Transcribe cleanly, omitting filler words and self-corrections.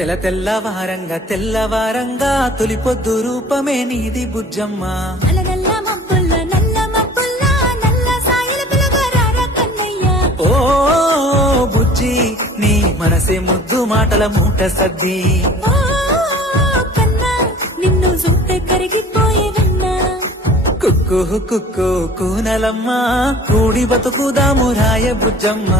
తెల్లవారంగా తెల్లవారంగా తొలి పొద్దు రూపమే నీది బుజ్జమ్మ. నల్ల నల్ల మబ్బుల్ల నల్ల మబ్బుల్ల నల్ల సాయల పిలగారార కన్నయ్య. ఓ బుజ్జి నీ మనసే ముద్దు మాటల మూట సద్ది. ఓ కన్నా నిన్ను చూస్తే కరిగిపోయే వెన్నా. కుక్కు కుక్కు కూనలమ్మ కూడి బతుకుదాము రాయ బుజ్జమ్మ.